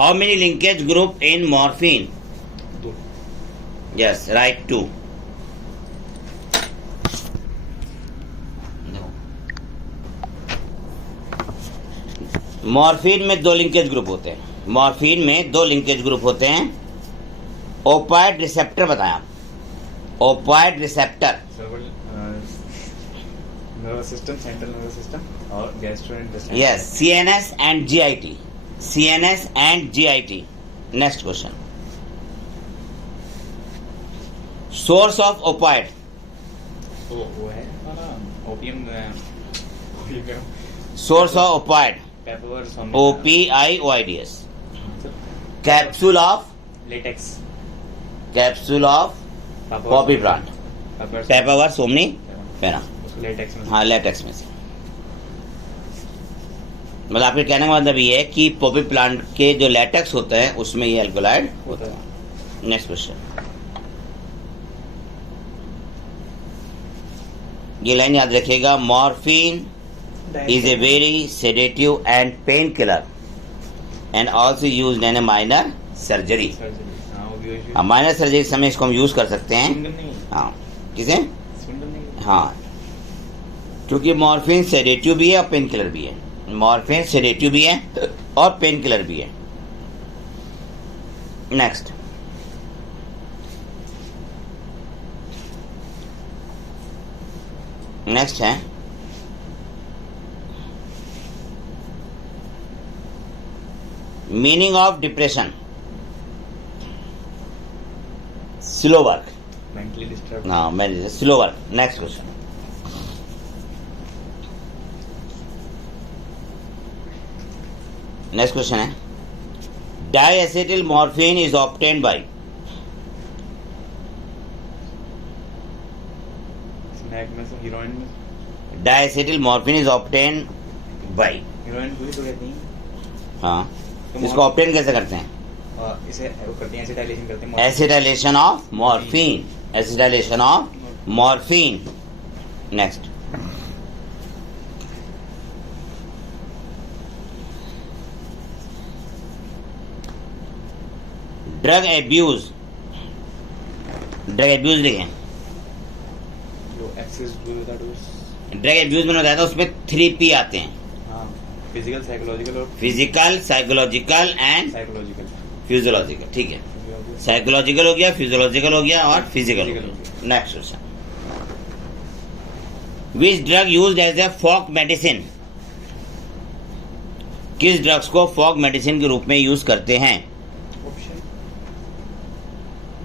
how many linkage group in morphine? 2. Yes, right, 2. Morphine में 2 लिंकेज ग्रुप होते हैं. मॉर्फिन में 2 लिंकेज ग्रुप होते हैं. ओपाइड रिसेप्टर बताया. Opioid receptor. Nervous system, central nervous system और gastrointestinal. Yes, CNS and GIT. CNS and GIT. Next question. Source of opioid. वो है opium. Source of opioid. Paper OPIOIDS. Capsule of. Latex. Capsule of poppy plant. Papaver somniferum. Latex में. हाँ, latex में से. मतलब आपके कहने का मतलब ये है कि पॉपी प्लांट के जो लेटेक्स होता है उसमें ये एल्कोलाइड होता है. Next question. ये लाइन याद रखिएगा. Morphine is a very sedative and painkiller and also used in a minor surgery. Minor surgery के समय इसको हम यूज कर सकते हैं. हाँ, किसे? हाँ, क्योंकि मॉर्फिन सेडेटिव भी है और पेन किलर भी है. मॉर्फिन सेडेटिव भी है और पेन किलर भी है. नेक्स्ट. नेक्स्ट है meaning of depression. Slow work. Mentally disturb. हाँ, मैं slow work. Next question. Next question है diacetyl morphine is obtained by. स्नैक में से हीरोइन में. Diacetyl morphine is obtained by. Heroin को ही तो कहते हैं. हाँ, इसको ऑब्टेन कैसे करते हैं? इसे वो करते हैं, एसिटाइलेशन करते हैं. Acetylation of morphine. Acetylation of morphine. Next. Drug abuse. Drug abuse लिखें. जो एक्सेस होता है डोज. ड्रग एब्यूज में बताया था उसमें 3P आते हैं. फिजिकल, साइकोलॉजिकल और physical, psychological and psychological. Physiological. ठीक है, साइकोलॉजिकल हो गया, फिजियोलॉजिकल हो गया और फिजिकल हो गया. Next question. Which drug used as a folk medicine. किस ड्रग्स को फॉग मेडिसिन के रूप में यूज करते हैं? Option.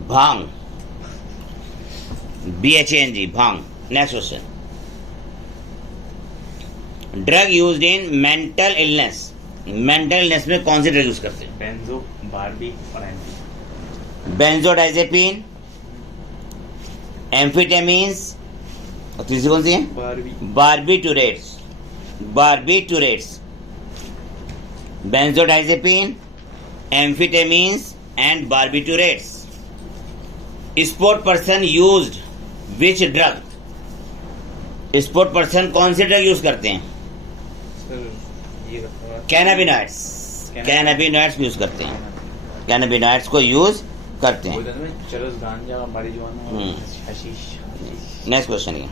Bhang. BHANG, bhang. Next question. Drug used in mental illness. Mental illness में कौन सी ड्रग यूज करते हैं? बेंजो, बारबी और एंटी. बेंजोडाइजेपिन, एम्फेटामिन्स और तीसरी कौन सी है? Barbi. Barbiturates. Barbiturates. Benzodiazepine, amphetamines and barbiturates. Sport person used which drug. Sport person कौन सी ड्रग यूज करते हैं? कैनाबिनॉइड्स. कैनाबिनॉइड्स यूज करते हैं. कैनाबिनॉइड्स को यूज करते हैं. चरस, गांजा, मारिजुआना, हशीश. नेक्स्ट क्वेश्चन है.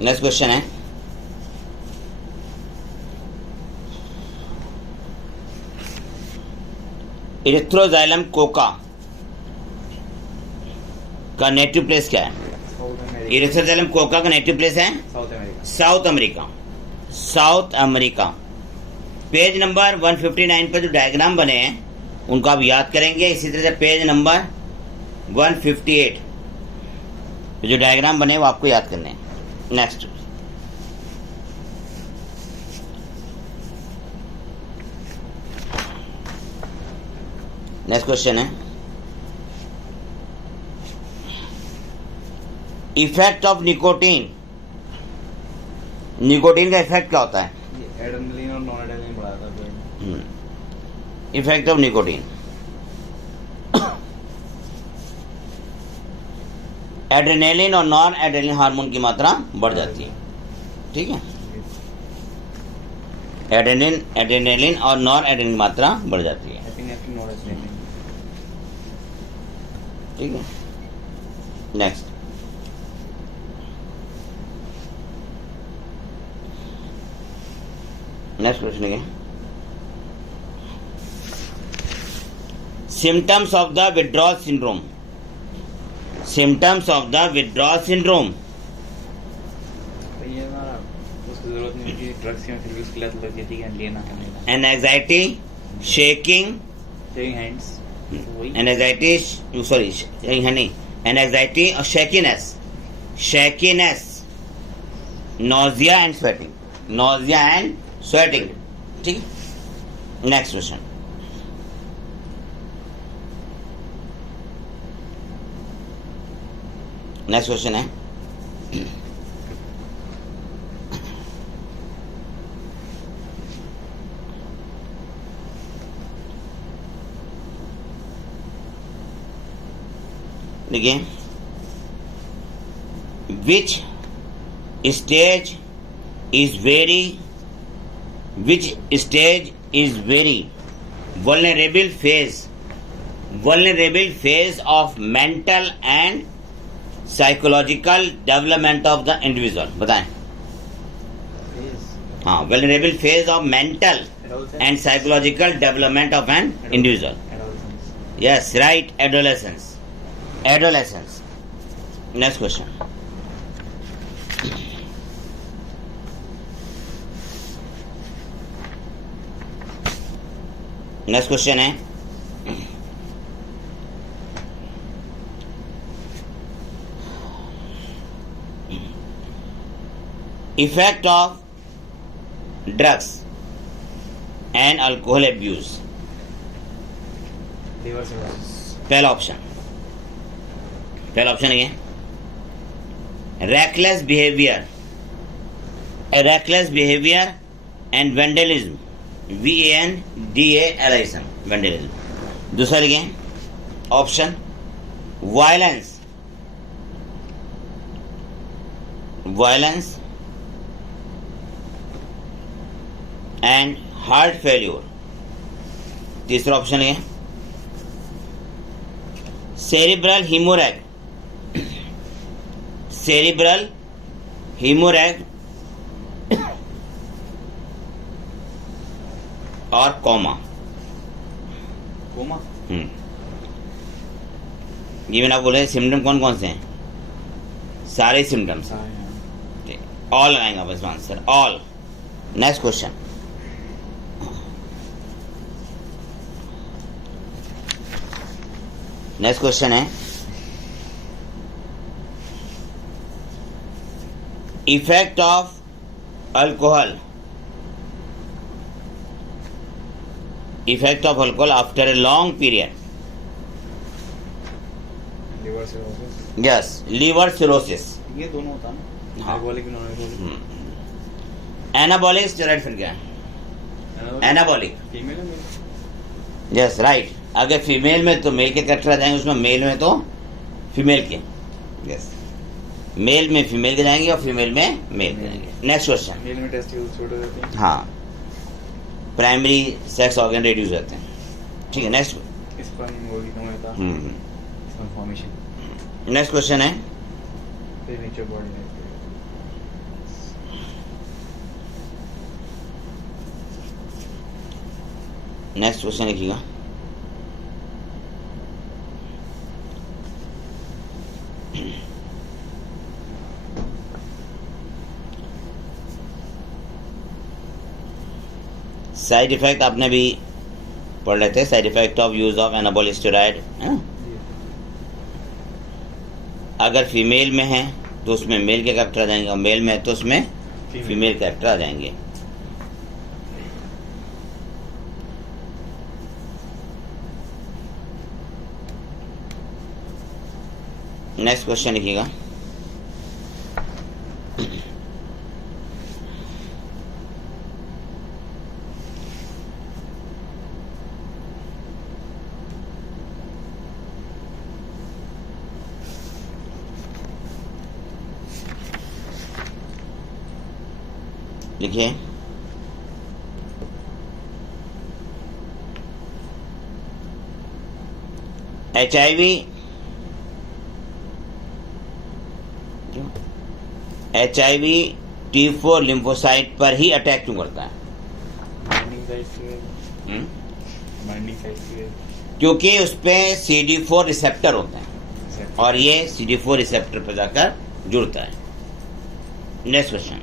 नेक्स्ट क्वेश्चन है इरिथ्रोजाइलम कोका का नेटिव प्लेस क्या है? इरिथ्रोजाइलम कोका का नेटिव प्लेस है south America. South America. Page number 159 पर जो डायग्राम बने हैं उनको आप याद करेंगे. इसी तरह से पेज नंबर 158 पे जो डायग्राम बने वो आपको याद करने हैं. नेक्स्ट. नेक्स्ट क्वेश्चन है इफेक्ट ऑफ निकोटीन. निकोटीन का इफेक्ट क्या होता है? एड्रेनलिन और नॉन एड्रेनलिन बढ़ाता है. Effect of nicotine. एड्रेनलिन और नॉन एड्रेनलिन हार्मोन की मात्रा बढ़ जाती है. ठीक है. एड्रेनलिन और नॉर एड्रेनलिन की मात्रा बढ़ जाती है। Epinephrine noradrenaline. ठीक है, नेक्स्ट। नेक्स्ट क्वेश्चन है, symptoms of the withdrawal syndrome. Symptoms of the withdrawal syndrome. तो ये हमारा उसकी जरूरत नहीं थी ड्रग्स की, फिर भी उसकी लत लग गई थी कि लेना है लेना। एंजाइटी, शेकिंग, शेकिंग हैंड्स, वही एंजाइटी, सॉरी नहीं, एंजाइटी और शेकीनेस, नोजिया एंड स्वेटिंग। ठीक है, नेक्स्ट क्वेश्चन। नेक्स्ट क्वेश्चन है, देखिए, which stage is very vulnerable phase of mental and psychological development of the individual। बताएं। हाँ, vulnerable phase of mental and psychological development of an individual। Yes, right, adolescence। Next question। Next question है, effect of drugs and alcohol abuse. Liver cirrhosis. पहला option है reckless behavior and vandalism, vandalism, vandalism। दूसरा लिखें option violence and heart failure। तीसरा option है cerebral hemorrhage और coma. ये मैंने आपको बोला सिम्टम कौन कौन से हैं, सारे सिम्टम्स, ऑल आएगा बस आंसर, ऑल। नेक्स्ट क्वेश्चन, है effect of alcohol after a long period. Liver cirrhosis. Yes, liver cirrhosis. ये दोनों होता है ना, anabolic non anabolic. Anabolic steroid फिर क्या है? एनाबॉलिक फीमेल है। Yes, right. अगर फीमेल में तो मेल के कैरेक्टर आ जाएंगे, उसमें मेल में तो फीमेल के। यस, मेल में फीमेल के जाएंगे और फीमेल में मेल के जाएंगे। Next question. मेल में टेस्टिकल्स छोटे रहते हैं। हाँ, प्राइमरी सेक्स ऑर्गन रिड्यूस रहते हैं। ठीक है, नेक्स्ट। स्पर्म बॉडी कम होता है, स्पर्म फॉर्मेशन। नेक्स्ट क्वेश्चन है प्रीमेच्योर बॉडी में। नेक्स्ट क्वेश्चन लिखिएगा, साइड इफेक्ट आपने भी पढ़ लेते हैं, side effect of use of anabolic steroid. अगर फीमेल में है तो उसमें मेल के कैरेक्टर आ जाएंगे, और मेल में है तो उसमें फीमेल कैरेक्टर आ जाएंगे। नेक्स्ट क्वेश्चन लिखिएगा, लिखिए HIV T4 लिम्फोसाइट पर ही अटैक क्यों करता है? बाइंडिंग साइट से, बाइंडिंग साइट से, क्योंकि उस पे CD4 रिसेप्टर होते हैं और ये CD4 रिसेप्टर पर जाकर जुड़ता है। Next question,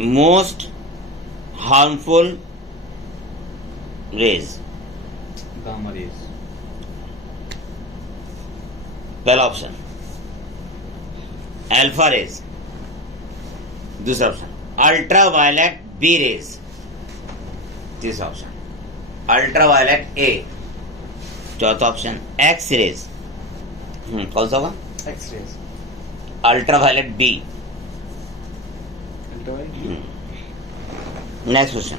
most harmful rays. Gamma rays, पहला ऑप्शन अल्फा रेज, दूसरा option ultraviolet B rays, तीसरा ऑप्शन अल्ट्रा वायलेट ए, चौथा ऑप्शन एक्स रेज। कौन सा होगा? X rays, ultraviolet B. Next question,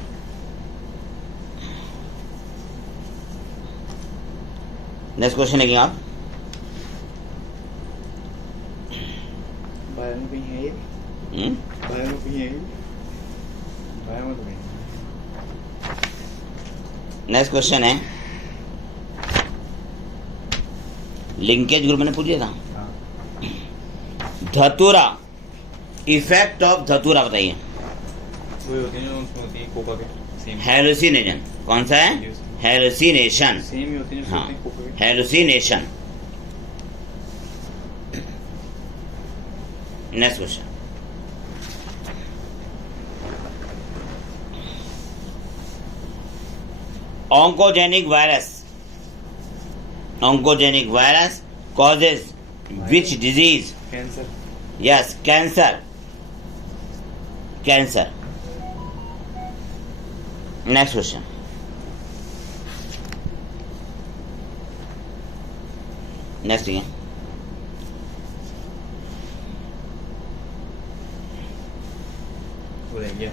next question है आप bio में कहीं है ये? बायो में कहीं है ये? बायो में तो नहीं। नेक्स्ट क्वेश्चन है, लिंकेज ग्रुप मैंने पूछ दिया था। धतूरा, इफेक्ट ऑफ धतूरा बताइए। वही होती है जो उसमें होती है कोका के, सेम हेलुसिनेशन, कौन सा है? हेलुसिनेशन, सेम ही होती है जो हाँ, होती है कोका के। Hallucination. Next question, oncogenic virus, oncogenic virus causes which disease? Cancer, Yes, cancer, cancer. Next question, next again, वो रह गया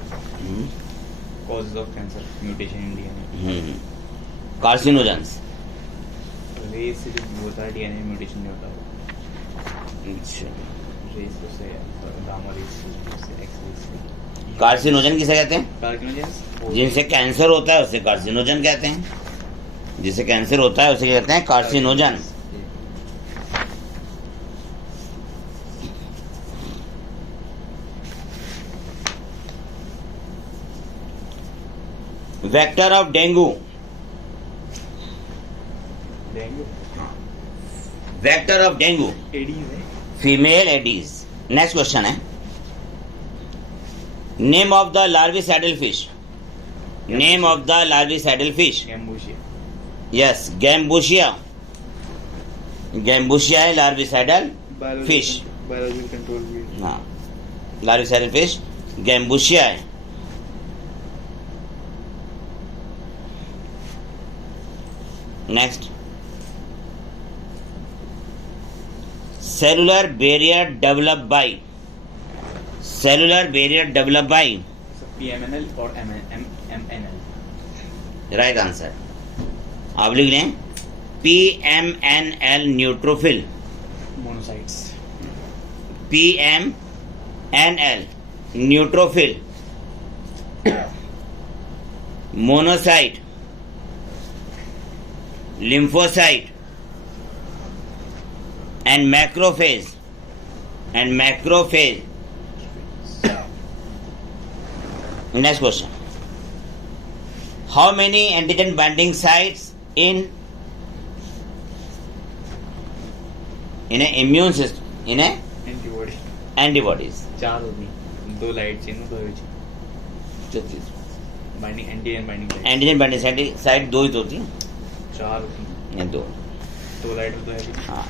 causes of cancer, mutation in DNA. carcinogens. Rays से जो होता है डीएनए म्यूटेशन नहीं होता। अच्छा, रेस से गामा रेस से, एक्स रेस से। कार्सिनोजन किसे कहते हैं? कार्सिनोजेंस, जिनसे कैंसर होता है उसे कार्सिनोजन कहते हैं, जिसे कैंसर होता है उसे कहते हैं carcinogen. Vector of dengue, dengue, vector of dengue, aedes है। Female aedes. नेक्स्ट क्वेश्चन है, name of the larvicidal fish, name of the larvicidal fish. Gambusia, yes, gambusia, gambusia है लार्विसाइडल फिश। बायोलॉजिकल कंट्रोल भी। हाँ, larvicidal fish गैम्बूशिया है। Next, cellular barrier develop by, cellular barrier develop by. PMNL और एमएनएल। Right answer, आप लिख लें PMNL neutrophil, monocytes, PMNL neutrophil, monocyte, lymphocyte and macrophage, and macrophage. Next question, how many antigen binding sites in an immune system, in a antibody, antibodies? 4 होती, 2 light chain, 2 heavy chain. Binding, antigen binding site, antigen binding site 2 ही तो होती है, 4 होती, या 2? 2 light और 2 heavy. हाँ,